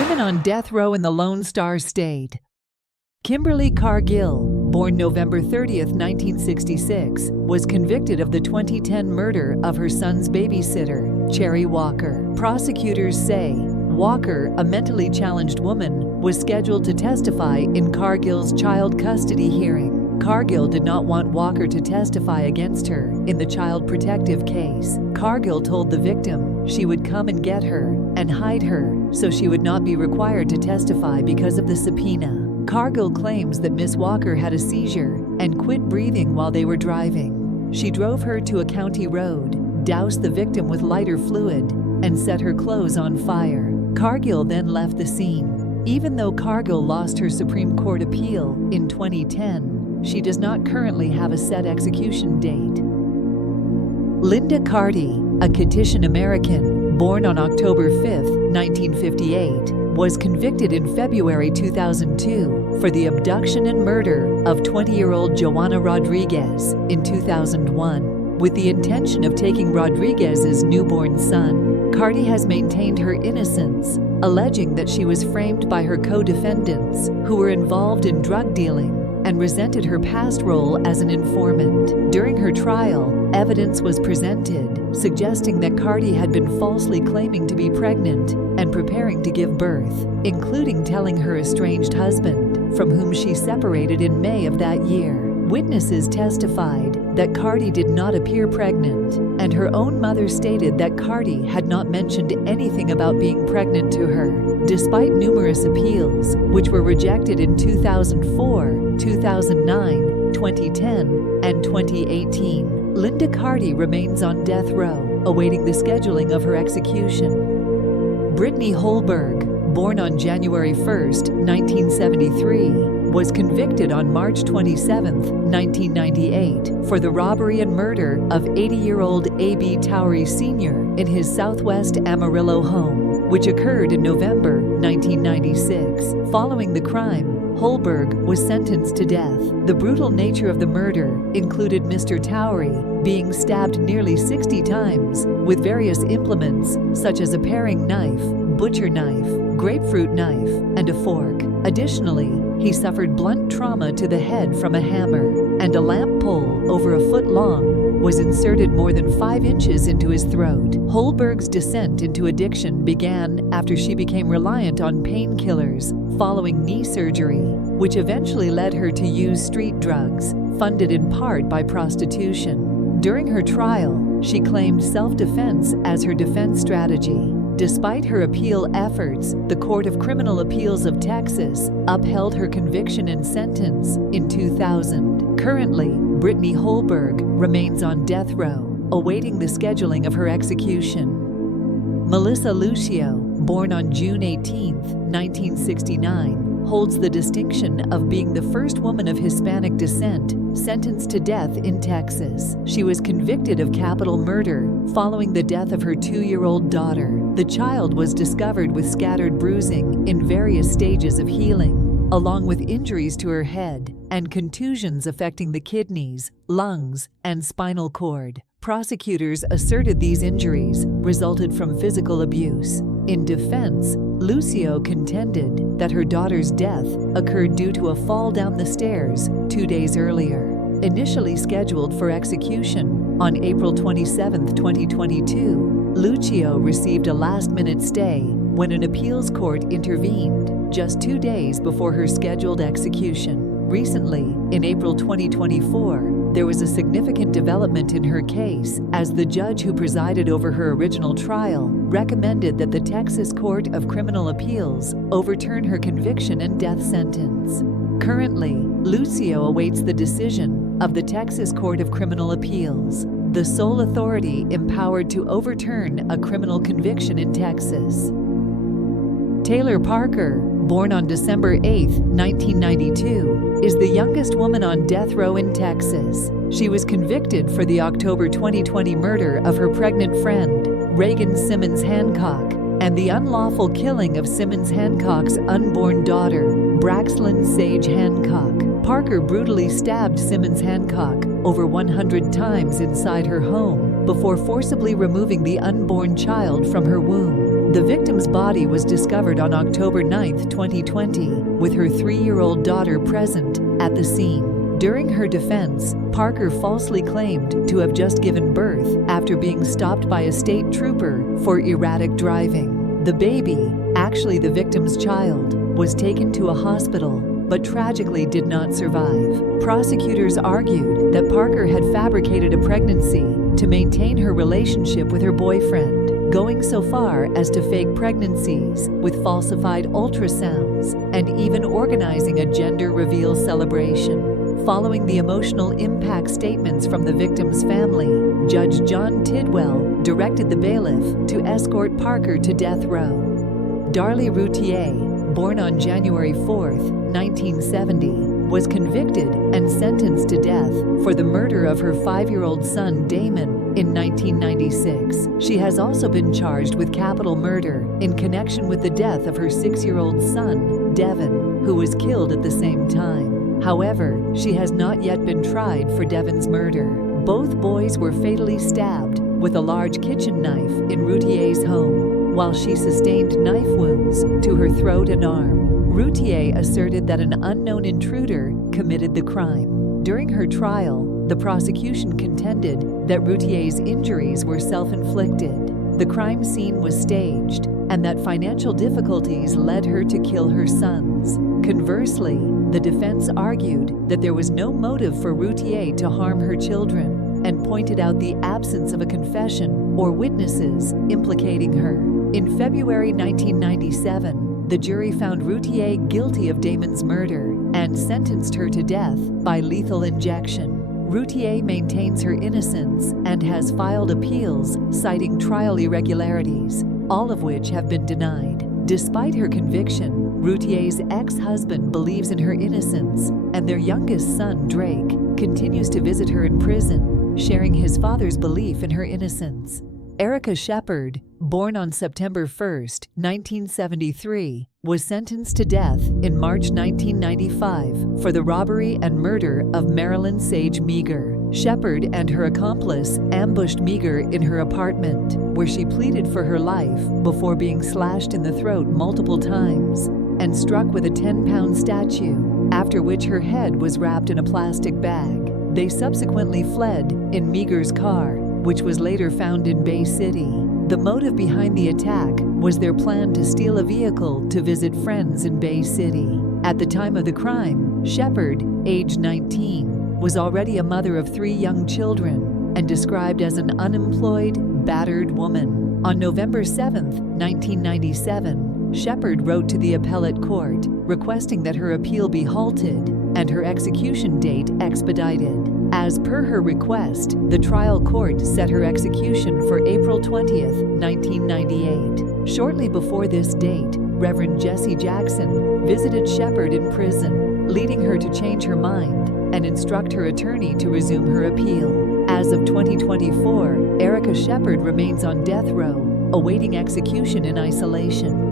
Women on death row in the Lone Star State. Kimberly Cargill, born November 30, 1966, was convicted of the 2010 murder of her son's babysitter, Cherry Walker. Prosecutors say Walker, a mentally challenged woman, was scheduled to testify in Cargill's child custody hearing. Cargill did not want Walker to testify against her in the child protective case. Cargill told the victim she would come and get her and hide her so she would not be required to testify because of the subpoena. Cargill claims that Miss Walker had a seizure and quit breathing while they were driving. She drove her to a county road, doused the victim with lighter fluid, and set her clothes on fire. Cargill then left the scene. Even though Cargill lost her Supreme Court appeal in 2010, she does not currently have a set execution date. Linda Carty, a Caucasian American, born on October 5, 1958, was convicted in February 2002 for the abduction and murder of 20-year-old Joanna Rodriguez in 2001, with the intention of taking Rodriguez's newborn son. Carty has maintained her innocence, alleging that she was framed by her co-defendants who were involved in drug dealing and resented her past role as an informant. During her trial, evidence was presented suggesting that Carty had been falsely claiming to be pregnant and preparing to give birth, including telling her estranged husband, from whom she separated in May of that year. Witnesses testified that Carty did not appear pregnant, and her own mother stated that Carty had not mentioned anything about being pregnant to her. Despite numerous appeals, which were rejected in 2004, 2009, 2010, and 2018, Linda Carty remains on death row, awaiting the scheduling of her execution. Britney Holberg, born on January 1, 1973, was convicted on March 27, 1998, for the robbery and murder of 80-year-old A.B. Towery Sr. in his southwest Amarillo home, which occurred in November 1996. Following the crime, Holberg was sentenced to death. The brutal nature of the murder included Mr. Towery being stabbed nearly 60 times with various implements such as a paring knife, butcher knife, grapefruit knife, and a fork. Additionally, he suffered blunt trauma to the head from a hammer, and a lamp pole over a foot long was inserted more than 5 inches into his throat. Holberg's descent into addiction began after she became reliant on painkillers following knee surgery, which eventually led her to use street drugs, funded in part by prostitution. During her trial, she claimed self-defense as her defense strategy. Despite her appeal efforts, the Court of Criminal Appeals of Texas upheld her conviction and sentence in 2000. Currently, Britney Holberg remains on death row, awaiting the scheduling of her execution. Melissa Lucio, born on June 18, 1969, holds the distinction of being the first woman of Hispanic descent sentenced to death in Texas. She was convicted of capital murder following the death of her 2-year-old daughter. The child was discovered with scattered bruising in various stages of healing, along with injuries to her head and contusions affecting the kidneys, lungs, and spinal cord. Prosecutors asserted these injuries resulted from physical abuse. In defense, Lucio contended that her daughter's death occurred due to a fall down the stairs 2 days earlier. Initially scheduled for execution on April 27, 2022, Lucio received a last-minute stay when an appeals court intervened just 2 days before her scheduled execution. Recently, in April 2024, there was a significant development in her case as the judge who presided over her original trial recommended that the Texas Court of Criminal Appeals overturn her conviction and death sentence. Currently, Lucio awaits the decision of the Texas Court of Criminal Appeals, the sole authority empowered to overturn a criminal conviction in Texas. Taylor Parker, born on December 8, 1992, is the youngest woman on death row in Texas. She was convicted for the October 2020 murder of her pregnant friend, Reagan Simmons Hancock, and the unlawful killing of Simmons Hancock's unborn daughter, Braxlyn Sage Hancock. Parker brutally stabbed Simmons Hancock over 100 times inside her home before forcibly removing the unborn child from her womb. The victim's body was discovered on October 9, 2020, with her 3-year-old daughter present at the scene. During her defense, Parker falsely claimed to have just given birth after being stopped by a state trooper for erratic driving. The baby, actually the victim's child, was taken to a hospital, but tragically did not survive. Prosecutors argued that Parker had fabricated a pregnancy to maintain her relationship with her boyfriend, going so far as to fake pregnancies with falsified ultrasounds and even organizing a gender reveal celebration. Following the emotional impact statements from the victim's family, Judge John Tidwell directed the bailiff to escort Parker to death row. Darlie Routier, born on January 4, 1970, was convicted and sentenced to death for the murder of her 5-year-old son Damon in 1996. She has also been charged with capital murder in connection with the death of her 6-year-old son, Devin, who was killed at the same time. However, she has not yet been tried for Devin's murder. Both boys were fatally stabbed with a large kitchen knife in Routier's home, while she sustained knife wounds to her throat and arm. Routier asserted that an unknown intruder committed the crime. During her trial, the prosecution contended that Routier's injuries were self-inflicted, the crime scene was staged, and that financial difficulties led her to kill her sons. Conversely, the defense argued that there was no motive for Routier to harm her children and pointed out the absence of a confession or witnesses implicating her. In February 1997, the jury found Routier guilty of Damon's murder and sentenced her to death by lethal injection. Routier maintains her innocence and has filed appeals citing trial irregularities, all of which have been denied. Despite her conviction, Routier's ex-husband believes in her innocence, and their youngest son, Drake, continues to visit her in prison, sharing his father's belief in her innocence. Erica Shepard, born on September 1, 1973, was sentenced to death in March 1995 for the robbery and murder of Marilyn Sage Meager. Shepard and her accomplice ambushed Meager in her apartment, where she pleaded for her life before being slashed in the throat multiple times and struck with a 10-pound statue, after which her head was wrapped in a plastic bag. They subsequently fled in Meager's car, which was later found in Bay City. The motive behind the attack was their plan to steal a vehicle to visit friends in Bay City. At the time of the crime, Shepard, age 19, was already a mother of 3 young children and described as an unemployed, battered woman. On November 7, 1997, Shepard wrote to the appellate court requesting that her appeal be halted and her execution date expedited. As per her request, the trial court set her execution for April 20, 1998. Shortly before this date, Reverend Jesse Jackson visited Shepard in prison, leading her to change her mind and instruct her attorney to resume her appeal. As of 2024, Erica Shepard remains on death row, awaiting execution in isolation.